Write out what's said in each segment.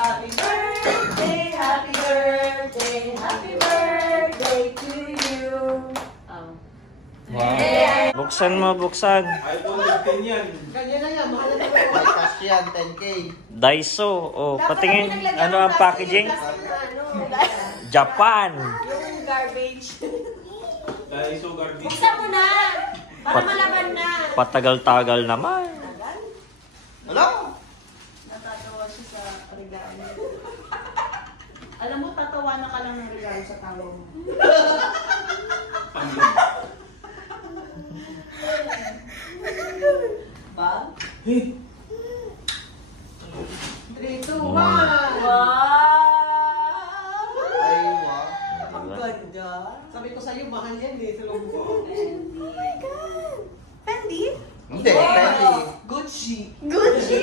Happy birthday, happy birthday, happy birthday to you. Wow. Buksan mo, buksan. iPhone 15 yan. Ganyan na yan, mahal na ito. May cash yan, 10K. Daiso. Oh, patingin. Ano ang packaging? Japan. Yung garbage. Dahil so garbage. Buksan mo na! Para malaban na. Patagal-tagal naman. Wala. Natatawa siya sa regalo. Alam mo, tatawa na ka lang ng regalo sa tawa mo. Ba? 3, 2, 1! Wow! Ay, wow. Ang ganda. Sabi ko sa'yo, mahal yan eh. Sa loob mo. Oh my God! Fendi? Hindi, Fendi. Gucci. Gucci!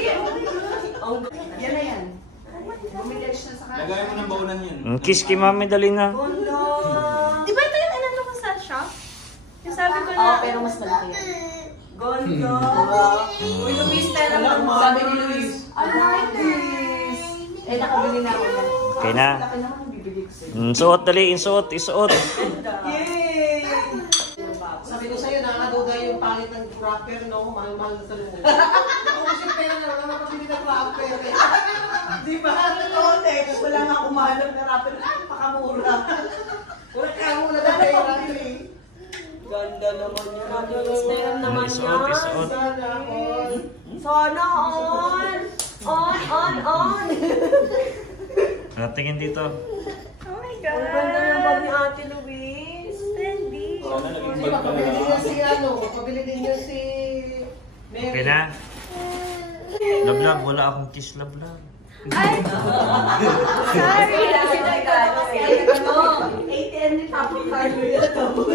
Yan na yan. Bumigay siya sa kanya. Lagay mo ng baunan yun. Kiss kay mami, dali na. Gondo! Di ba ito yung inano ko sa shop? Yung sabi ko Oo, na... pero mas malaki yan. Gondo! Uy, Luis, pera mo. Sabi ni Luis. I like this. Eh, nakabili na ako yan. Okay na. Laki naman ang bibili ko sa'yo. Suot, dali. Isuot, isuot. Yay! Sabi ko sa'yo, nakakadugay yung pangit ng wrapper, no? Mahal-mahal na sa loob. Naubos yung pera na wala makabili ng wrapper. Di ba? Totoo, Tex. Wala nga kumahanap na wrapper. Pakamura. Wala kaya muna na pera. Ganda naman yan. Meron naman yan. Isuot, isuot. Sana all. Sana all. On. Tingin dito. Oh my Ang God! ganda naman ni Ate Luis. Fendi! Sana naging Kasi bag ka pabili din niya na. si ano, pabili din niya si Mary. Okay na. Lablab, wala akong kiss lablab. Ay! Sorry! Kasi nagkano kasi ano, ATM ni Papa Carlo yan. Tapos,